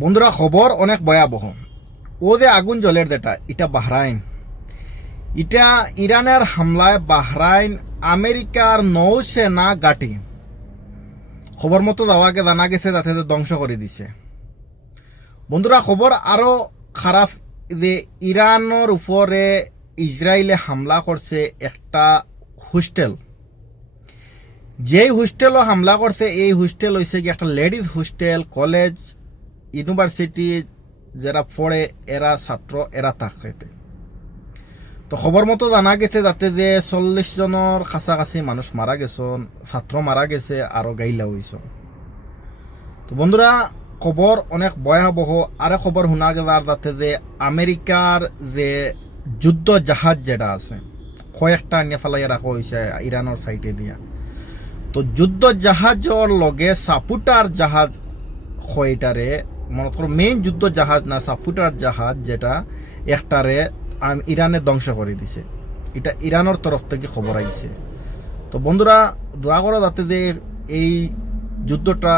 বন্ধুরা, খবর অনেক ভয়াবহ। ও যে আগুন জ্বলের যেটা, এটা বাহরাইন। এটা ইরানের হামলায় বাহরাইন আমেরিকার নৌসেনা ঘাঁটি খবর মতো যাওয়াকে জানা গেছে যাতে ধ্বংস করে দিছে। বন্ধুরা, খবর আরো খারাপ যে ইরানের উপরে ইসরায়েলে হামলা করছে একটা হোস্টেল। যেই হোস্টেলও হামলা করছে এই হোস্টেল হয়েছে কি একটা লেডিজ হোস্টেল, কলেজ, ইউনিভার্সিটি যারা পড়ে এরা ছাত্র এরা থাকে। তো খবর মতো জানা গেছে যাতে যে 40 জনের কাছাকাছি মানুষ মারা গেছেন, ছাত্র মারা গেছে, আরো গাইলা হয়েছ। তো বন্ধুরা, খবর অনেক ভয়াবহ। আরে খবর শোনা গেলার যাতে যে আমেরিকার যে যুদ্ধ জাহাজ যেটা আছে কয়েকটা নিয়ে ফেলাইয়া রাখা হয়েছে ইরানের সাইডে দিয়া। তো যুদ্ধ জাহাজের লগে সাপুটার জাহাজ কয়টারে, মনে করো মেইন যুদ্ধ জাহাজ না, সাপুটার জাহাজ যেটা একটারে ইরানে ধ্বংস করে দিছে। এটা ইরানের তরফ থেকে খবর আইছে। তো বন্ধুরা, দোয়া করো যাতে যে এই যুদ্ধটা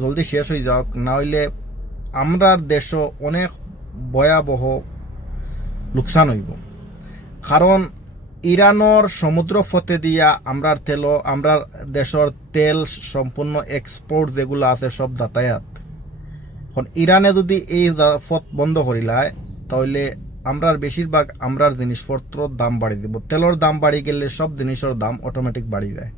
জলদি শেষ হয়ে যাক, না হইলে আমরার দেশও অনেক ভয়াবহ লোকসান হইব। কারণ ইরানের সমুদ্র পথে দিয়া আমরার দেশের তেল সম্পূর্ণ এক্সপোর্ট যেগুলো আছে সব যাতায়াত। এখন ইরানে যদি এই পথ বন্ধ করিলায় তাহলে আমরার বেশিরভাগ আমরার জিনিসপত্রর দাম বাড়িয়ে দিব। তেলের দাম বাড়ি গেলে সব জিনিসের দাম অটোমেটিক বাড়ি যায়।